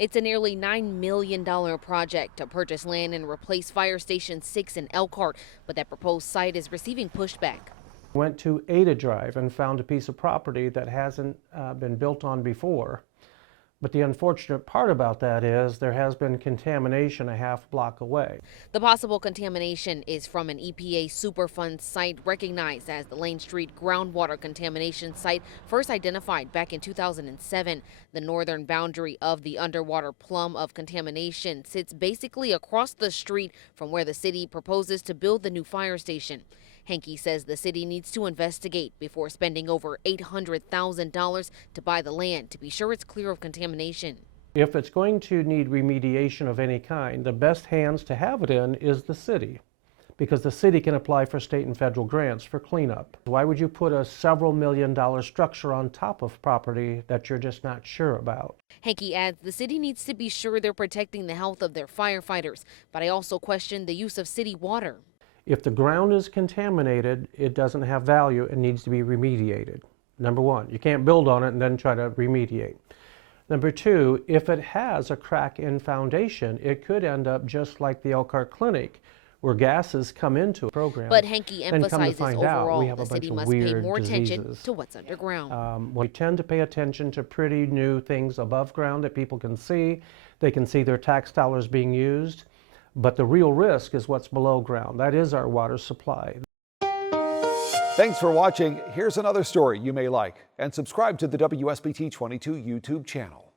It's a nearly $9 million project to purchase land and replace Fire Station 6 in Elkhart, but that proposed site is receiving pushback. Went to Ada Drive and found a piece of property that hasn't been built on before. But the unfortunate part about that is there has been contamination a half block away. The possible contamination is from an EPA Superfund site recognized as the Lane Street groundwater contamination site, first identified back in 2007. The northern boundary of the underwater plumb of contamination sits basically across the street from where the city proposes to build the new fire station. Henke says the city needs to investigate before spending over $800,000 to buy the land to be sure it's clear of contamination. If it's going to need remediation of any kind, the best hands to have it in is the city, because the city can apply for state and federal grants for cleanup. Why would you put a several $1 million structure on top of property that you're just not sure about? Henke adds the city needs to be sure they're protecting the health of their firefighters, but I also question the use of city water. If the ground is contaminated, it doesn't have value and needs to be remediated. Number one, you can't build on it and then try to remediate. Number two, if it has a crack in foundation, it could end up just like the Elkhart Clinic, where gases come into a program. But Henke emphasizes overall the city must pay more attention diseases. to what's underground. We tend to pay attention to pretty new things above ground that people can see. They can see their tax dollars being used. But the real risk is what's below ground. That is our water supply. Thanks for watching. Here's another story you may like. And subscribe to the WSBT 22 YouTube channel.